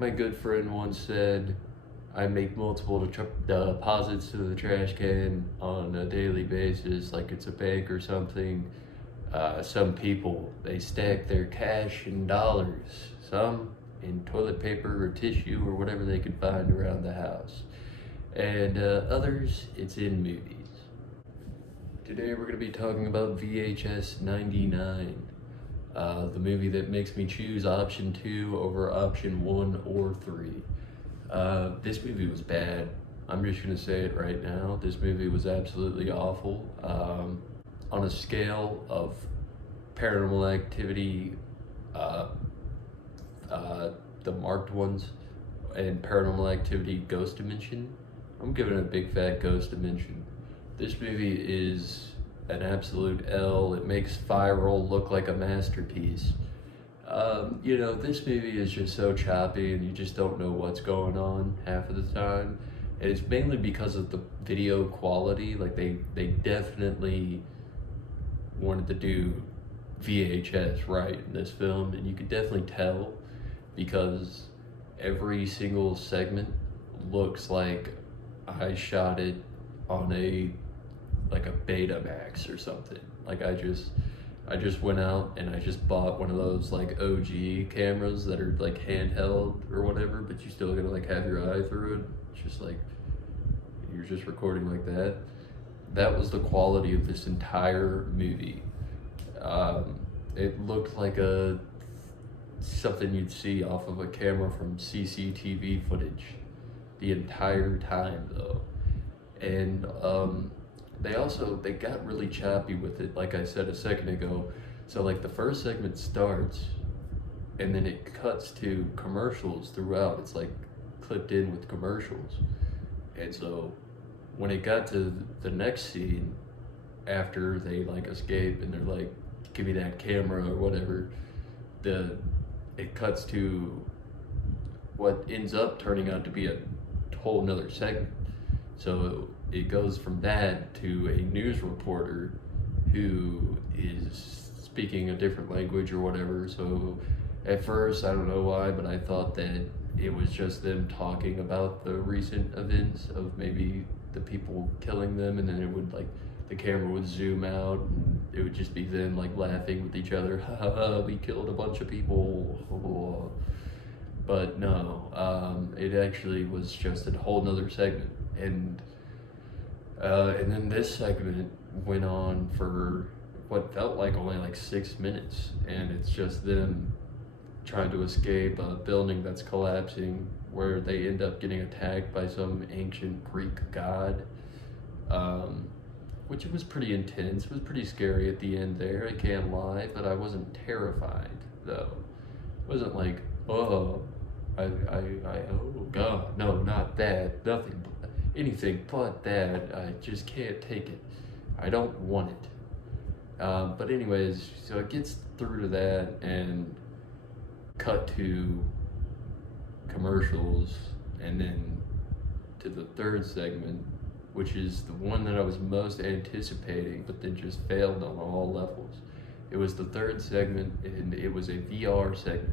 Like my good friend once said, I make multiple deposits to the trash can on a daily basis, like it's a bank or something. Some people, they stack their cash in dollars, some in toilet paper or tissue or whatever they can find around the house. And others, it's in movies. Today we're going to be talking about VHS 99, the movie that makes me choose option 2 over option 1 or 3. This movie was bad. I'm just going to say it right now. This movie was absolutely awful. On a scale of Paranormal Activity, the marked ones, and Paranormal Activity Ghost Dimension, I'm giving it a big fat Ghost Dimension. This movie is an absolute L. It makes Viral look like a masterpiece. This movie is just so choppy and you just don't know what's going on half of the time. And it's mainly because of the video quality. Like they definitely wanted to do VHS right in this film, and you could definitely tell because every single segment looks like I shot it on a Betamax or something. Like I just went out and I just bought one of those like OG cameras that are like handheld or whatever, but you still gotta like have your eye through it. It's just like you're just recording like that. That was the quality of this entire movie. It looked like something you'd see off of a camera from CCTV footage the entire time though. And they got really choppy with it, like I said a second ago. So like the first segment starts and then it cuts to commercials throughout. It's like clipped in with commercials. And so when it got to the next scene, after they like escape and they're like, give me that camera or whatever, it cuts to what ends up turning out to be a whole nother segment. So it goes from that to a news reporter who is speaking a different language or whatever. So at first, I don't know why, but I thought that it was just them talking about the recent events of maybe the people killing them, and then it would like, the camera would zoom out and it would just be them like laughing with each other. Ha ha ha, we killed a bunch of people. But no, it actually was just a whole nother segment. And then this segment went on for what felt like only like 6 minutes, and it's just them trying to escape a building that's collapsing, where they end up getting attacked by some ancient Greek god, which was pretty intense. It was pretty scary at the end there, I can't lie, but I wasn't terrified though. It wasn't like, oh, oh God, no, not that, nothing, anything but that. I just can't take it. I don't want it. But anyways, so it gets through to that and cut to commercials, and then to the third segment, which is the one that I was most anticipating, but then just failed on all levels. It was the third segment, and it was a VR segment.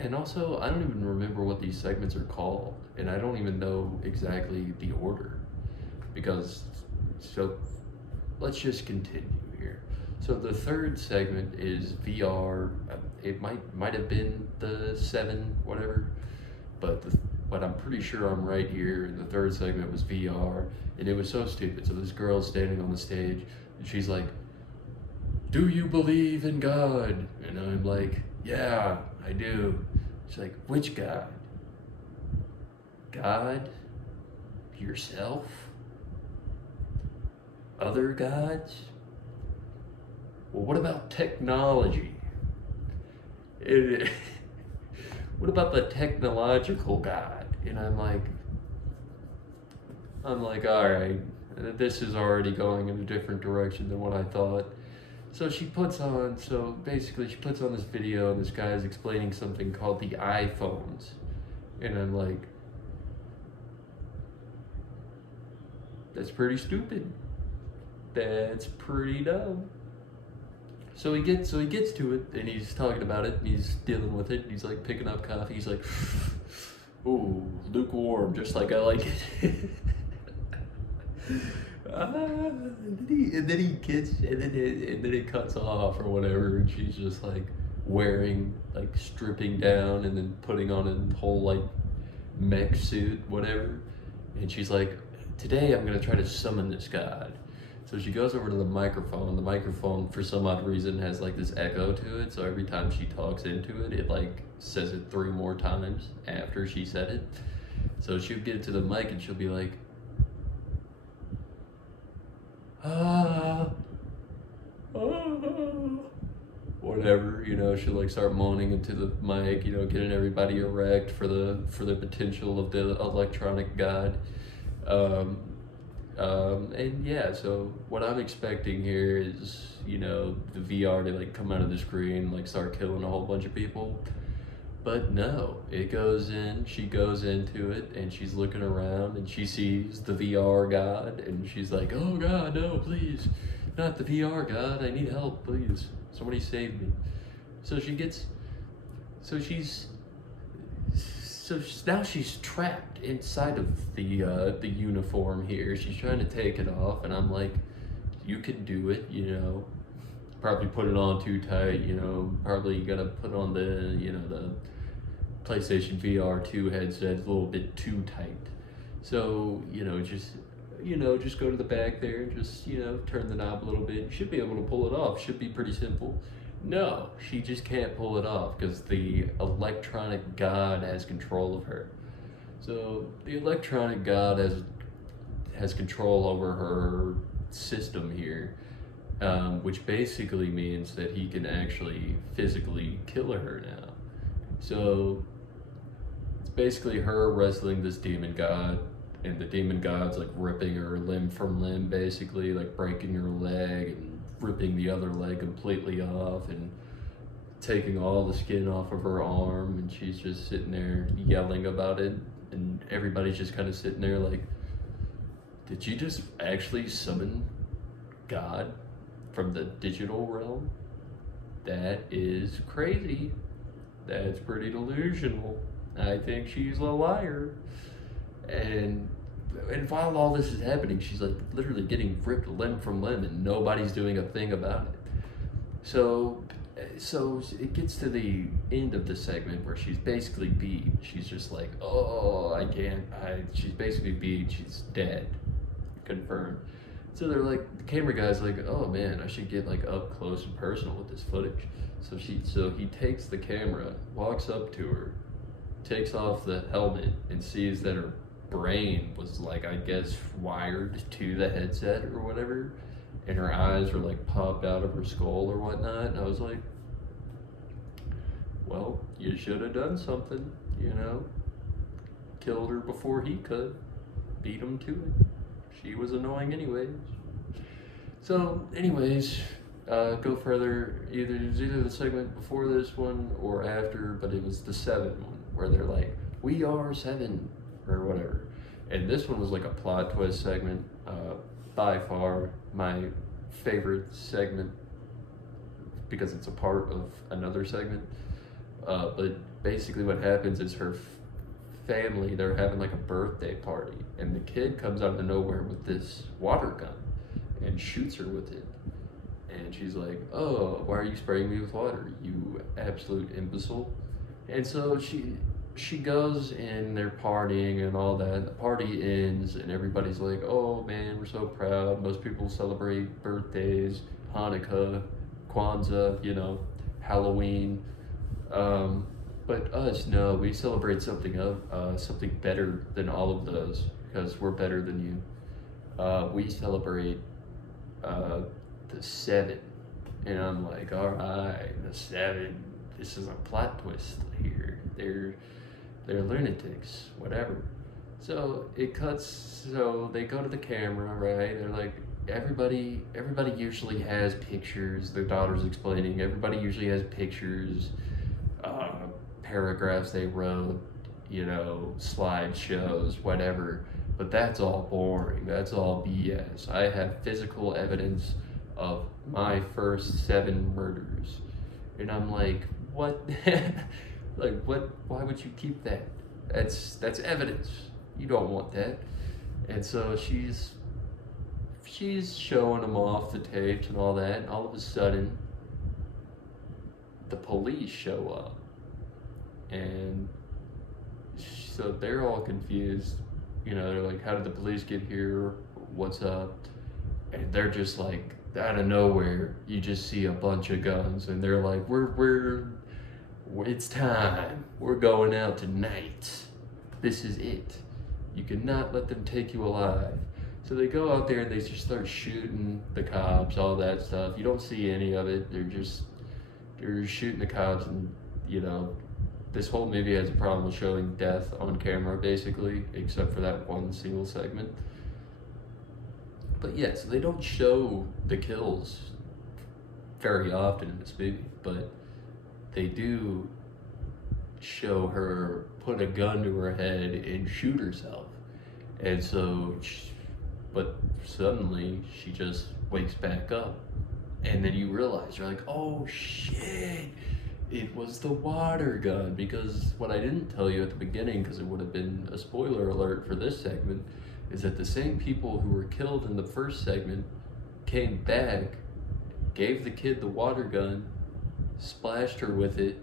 And also, I don't even remember what these segments are called, and I don't even know exactly the order, so let's just continue here. So the third segment is VR. It might have been the 7, whatever, but I'm pretty sure I'm right here. And the third segment was VR, and it was so stupid. So this girl's standing on the stage, and she's like, "Do you believe in God?" And I'm like, "Yeah, I do." She's like, "Which God?" "God? Yourself? Other gods? Well, what about technology? What about the technological God?" And I'm like, all right, this is already going in a different direction than what I thought. So basically she puts on this video, and this guy is explaining something called the iPhones. And I'm like, that's pretty stupid. That's pretty dumb. So he gets to it, and he's talking about it, and he's dealing with it, and he's like picking up coffee. He's like, Ooh, lukewarm, just like I like it. And then he gets, and then it cuts off or whatever, and she's just like wearing, like stripping down, and then putting on a whole like mech suit, whatever. And she's like, "Today I'm gonna try to summon this god." So she goes over to the microphone. The microphone, for some odd reason, has like this echo to it. So every time she talks into it, it like says it 3 more times after she said it. So she'll get it to the mic and she'll be like, ah, ah, whatever, she'll like start moaning into the mic, getting everybody erect for the potential of the electronic god. Um, and yeah, so what I'm expecting here is, the VR to like come out of the screen, like start killing a whole bunch of people. But no, she goes into it, and she's looking around, and she sees the VR god, and she's like, "Oh God, no, please, not the VR god, I need help, please, somebody save me." So she gets, so she's, now she's trapped inside of the uniform here. She's trying to take it off, and I'm like, "You can do it, probably put it on too tight, probably gotta put on the PlayStation VR 2 headset a little bit too tight. So, just go to the back there and just, turn the knob a little bit. You should be able to pull it off. Should be pretty simple." No, she just can't pull it off because the electronic god has control of her. So the electronic god has control over her system here, which basically means that he can actually physically kill her now. So it's basically her wrestling this demon god, and the demon god's like ripping her limb from limb, basically, like breaking her leg and ripping the other leg completely off and taking all the skin off of her arm, and she's just sitting there yelling about it, and everybody's just kind of sitting there like, did you just actually summon God from the digital realm? That is crazy. That's pretty delusional. I think she's a liar. And while all this is happening, she's like literally getting ripped limb from limb, and nobody's doing a thing about it. So it gets to the end of the segment where she's basically beat. She's just like, "Oh, I can't." She's basically beat. She's dead, confirmed. So they're like, the camera guy's like, "Oh man, I should get like up close and personal with this footage." So he takes the camera, walks up to her, takes off the helmet, and sees that her brain was like, I guess, wired to the headset or whatever, and her eyes were like popped out of her skull or whatnot. And I was like, well, you should have done something, killed her before he could, beat him to it. She was annoying anyways. So anyways, go further. It was either the segment before this one or after, but it was the 7 one where they're like, "We are 7," or whatever. And this one was like a plot twist segment. By far my favorite segment because it's a part of another segment. But basically what happens is her family, they're having like a birthday party, and the kid comes out of nowhere with this water gun and shoots her with it. And she's like, "Oh, why are you spraying me with water, you absolute imbecile?" And so she goes, and they're partying and all that. The party ends, and everybody's like, "Oh man, we're so proud." Most people celebrate birthdays, Hanukkah, Kwanzaa, Halloween. But us, no, we celebrate something better than all of those, because we're better than you. We celebrate the 7. And I'm like, all right, the 7. This is a plot twist here. They're lunatics, whatever. So it cuts. So they go to the camera, right? They're like, everybody usually has pictures. Their daughter's explaining. Everybody usually has pictures, paragraphs they wrote, slideshows, whatever. But that's all boring. That's all BS. I have physical evidence of my first 7 murders. And I'm like, what? Like, what? Why would you keep that? That's evidence. You don't want that. And so she's showing them off the tapes and all that, and all of a sudden the police show up, and so they're all confused. They're like, how did the police get here? What's up? And they're just like, out of nowhere, you just see a bunch of guns, and they're like, it's time. We're going out tonight. This is it. You cannot let them take you alive. So they go out there and they just start shooting the cops, all that stuff. You don't see any of it. They're shooting the cops, and this whole movie has a problem with showing death on camera, basically, except for that one single segment. But yeah, so they don't show the kills very often in this movie, but they do show her put a gun to her head and shoot herself. And so, but suddenly she just wakes back up. And then you realize, you're like, oh shit, it was the water gun. Because what I didn't tell you at the beginning, because it would have been a spoiler alert for this segment, is that the same people who were killed in the first segment came back, gave the kid the water gun, splashed her with it,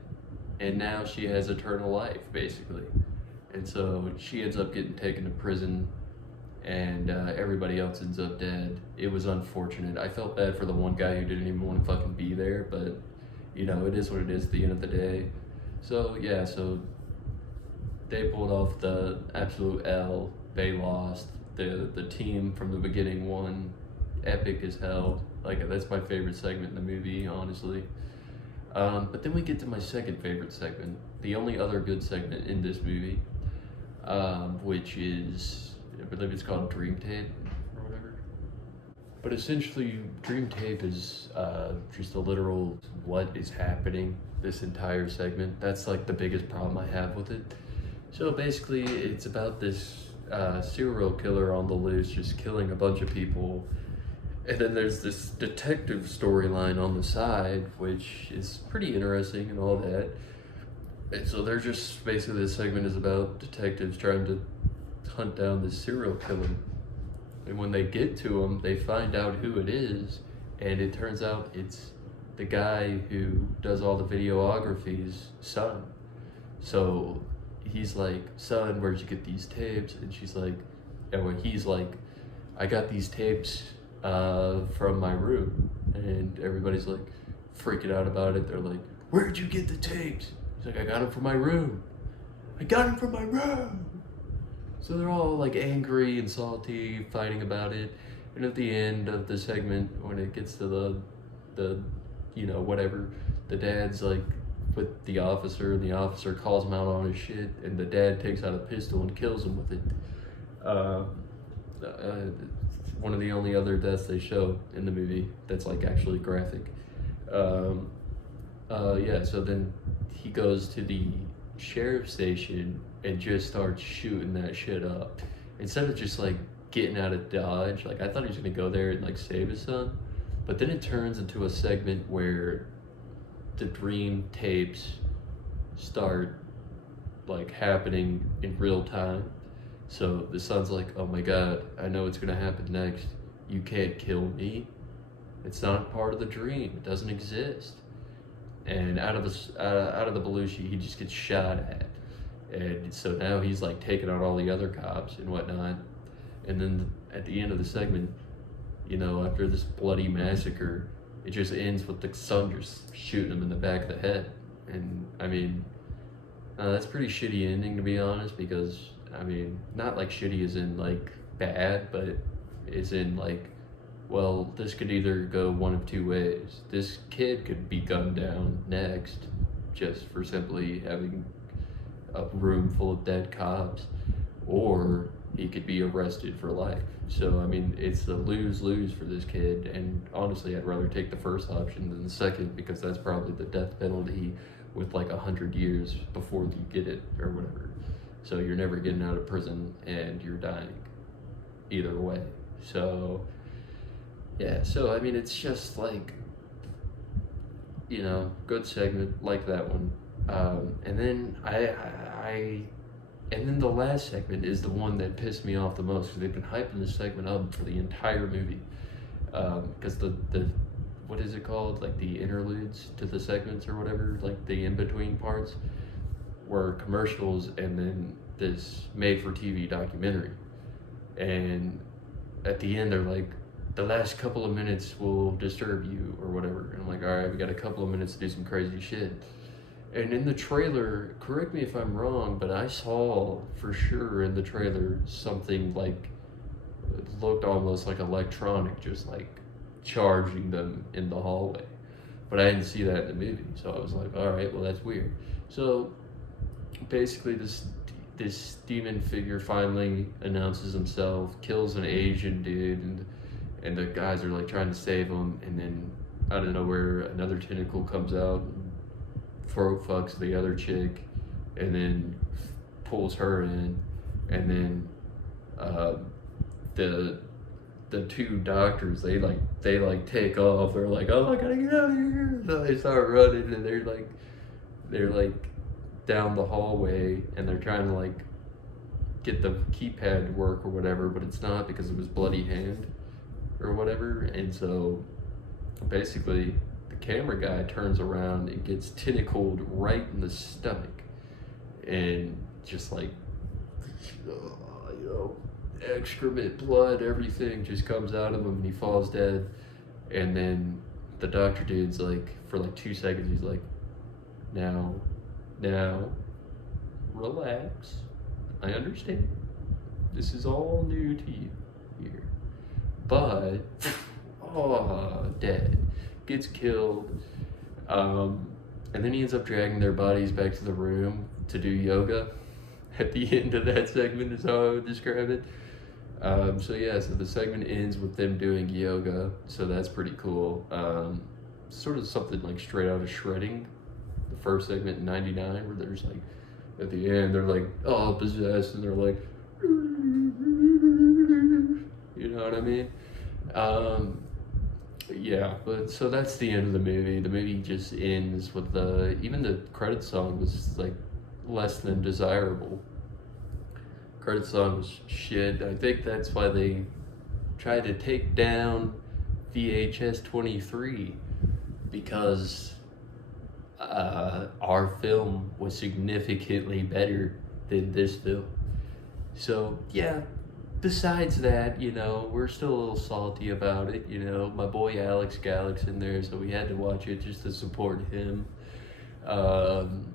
and now she has eternal life, basically. And so she ends up getting taken to prison, and everybody else ends up dead. It was unfortunate. I felt bad for the one guy who didn't even want to fucking be there, but it is what it is at the end of the day. So yeah, so they pulled off the absolute L. They lost. The team from the beginning won. Epic as hell. Like, that's my favorite segment in the movie, honestly. But then we get to my second favorite segment, the only other good segment in this movie, which is, I believe it's called Dream Tape or whatever. But essentially, Dream Tape is just a literal what is happening this entire segment. That's like the biggest problem I have with it. So basically, it's about this serial killer on the loose, just killing a bunch of people. And then there's this detective storyline on the side, which is pretty interesting and all that. And so they're just, basically this segment is about detectives trying to hunt down this serial killer. And when they get to him, they find out who it is, and it turns out it's the guy who does all the videography's son. So he's like, son, where'd you get these tapes? And she's like, and he's like, I got these tapes from my room. And everybody's like freaking out about it. They're like, where'd you get the tapes? He's like, I got them from my room. I got them from my room. So they're all like angry and salty, fighting about it. And at the end of the segment, when it gets to the whatever, the dad's like with the officer, and the officer calls him out on his shit, and the dad takes out a pistol and kills him with it. One of the only other deaths they show in the movie that's like actually graphic. Yeah, so then he goes to the sheriff's station and just starts shooting that shit up. Instead of just like getting out of Dodge, like I thought he was gonna go there and like save his son. But then it turns into a segment where the dream tapes start like happening in real time. So the son's like, oh my God, I know what's gonna happen next. You can't kill me. It's not part of the dream. It doesn't exist. And out of the Belushi, he just gets shot at. And so now he's like taking out all the other cops and whatnot. And then at the end of the segment, after this bloody massacre, it just ends with the son just shooting him in the back of the head. And I mean, that's a pretty shitty ending, to be honest, because I mean, not like shitty as in like bad, but as in like, well, this could either go one of two ways. This kid could be gunned down next just for simply having a room full of dead cops, or he could be arrested for life. So I mean, it's a lose-lose for this kid, and honestly I'd rather take the first option than the second, because that's probably the death penalty with like 100 years before you get it or whatever. So you're never getting out of prison and you're dying either way. So yeah, so I mean, it's just like, good segment, like that one. And then I And then the last segment is the one that pissed me off the most because they've been hyping this segment up for the entire movie. Because the what is it called? Like the interludes to the segments or whatever, like the in between parts, were commercials and then this made for TV documentary. And at the end, they're like, the last couple of minutes will disturb you or whatever. And I'm like, all right, we got a couple of minutes to do some crazy shit. And in the trailer, correct me if I'm wrong, but I saw for sure in the trailer something like, it looked almost like electronic, just like charging them in the hallway. But I didn't see that in the movie, so I was like, all right, well that's weird. So basically, this demon figure finally announces himself, kills an Asian dude, and the guys are like trying to save him, and then out of nowhere another tentacle comes out, throat fucks the other chick, and then pulls her in, and then the two doctors they take off. They're like, oh, I gotta get out of here. So they start running, and they're like down the hallway, and they're trying to like get the keypad to work or whatever, but it's not because of his bloody hand or whatever. And so basically the camera guy turns around and gets tentacled right in the stomach, and just like excrement, blood, everything just comes out of him, and he falls dead. And then the doctor dude's like, for like 2 seconds, he's like, now relax, I understand this is all new to you here, but dead, gets killed. And then he ends up dragging their bodies back to the room to do yoga at the end of that segment, is how I would describe it. So the segment ends with them doing yoga, so that's pretty cool. Sort of something like straight out of Shredding, the first segment in '99, where there's like, at the end, they're like all possessed, and they're like, you know what I mean? But so that's the end of the movie. The movie just ends with even the credit song was like less than desirable. Credit song was shit. I think that's why they tried to take down VHS 23, because our film was significantly better than this film. So yeah, besides that, we're still a little salty about it. My boy Alex Gallick's in there, so we had to watch it just to support him and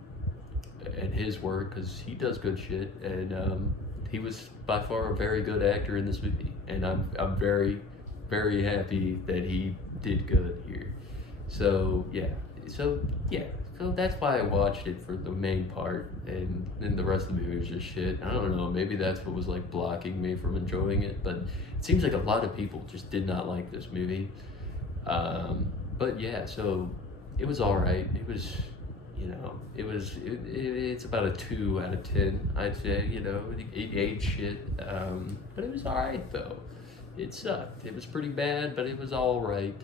his work, because he does good shit, and he was by far a very good actor in this movie, and I'm very, very happy that he did good here. So that's why I watched it, for the main part, and then the rest of the movie was just shit. I don't know, maybe that's what was like blocking me from enjoying it, but it seems like a lot of people just did not like this movie. But yeah, so it was all right. It was, it's about a 2 out of 10, I'd say. It ate shit, but it was all right though. It sucked. It was pretty bad, but it was all right.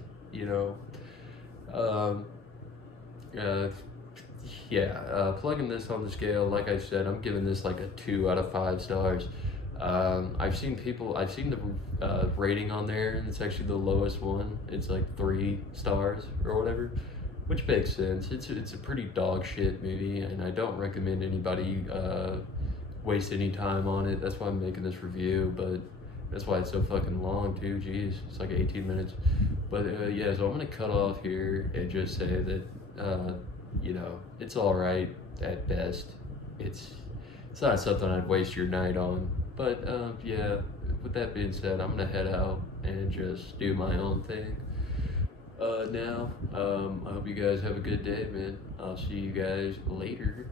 Plugging this on the scale, like I said, I'm giving this like a 2 out of 5 stars. I've seen the rating on there, and it's actually the lowest one. It's like 3 stars or whatever, which makes sense. It's a pretty dog shit movie, and I don't recommend anybody waste any time on it. That's why I'm making this review, but that's why it's so fucking long too. Jeez, it's like 18 minutes. But so I'm gonna cut off here and just say that it's all right at best. It's not something I'd waste your night on. But with that being said, I'm gonna head out and just do my own thing. I hope you guys have a good day, man. I'll see you guys later.